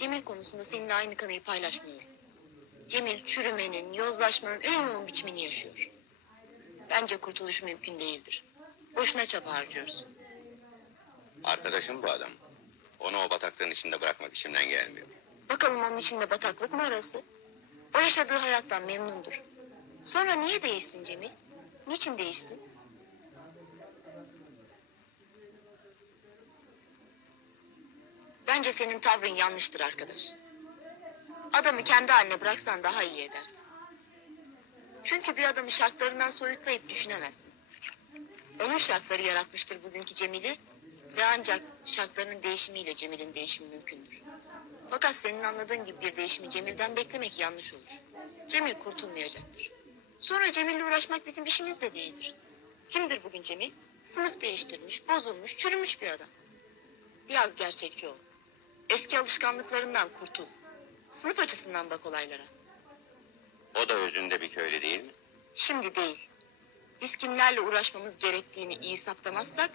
Cemil konusunda seninle aynı kanıyı paylaşmıyorum. Cemil çürümenin, yozlaşmanın en yoğun biçimini yaşıyor. Bence kurtuluş mümkün değildir. Boşuna çaba harcıyoruz. Arkadaşım bu adam. Onu o bataklığın içinde bırakmak içimden gelmiyor. Bakalım onun içinde bataklık mı arası? O yaşadığı hayattan memnundur. Sonra niye değişsin Cemil? Niçin değişsin? Bence senin tavrın yanlıştır arkadaş. Adamı kendi haline bıraksan daha iyi edersin. Çünkü bir adamı şartlarından soyutlayıp düşünemezsin. Onun şartları yaratmıştır bugünkü Cemil'i ve ancak şartlarının değişimiyle Cemil'in değişimi mümkündür. Fakat senin anladığın gibi bir değişimi Cemil'den beklemek yanlış olur. Cemil kurtulmayacaktır. Sonra Cemil'le uğraşmak bizim işimiz de değildir. Kimdir bugün Cemil? Sınıf değiştirmiş, bozulmuş, çürümüş bir adam. Biraz gerçekçi ol. Eski alışkanlıklarından kurtul. Sınıf açısından bak olaylara. O da özünde bir köylü değil mi? Şimdi değil. Biz kimlerle uğraşmamız gerektiğini iyi saptamazsak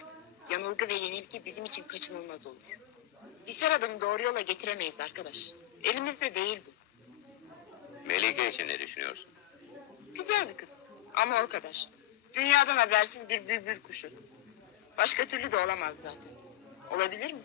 yanılgı ve yenilgi bizim için kaçınılmaz olur. Biz her adamı doğru yola getiremeyiz arkadaş. Elimizde değil bu. Melike için ne düşünüyorsun? Güzel bir kız ama o kadar. Dünyadan habersiz bir bülbül kuşu. Başka türlü de olamaz zaten. Olabilir mi?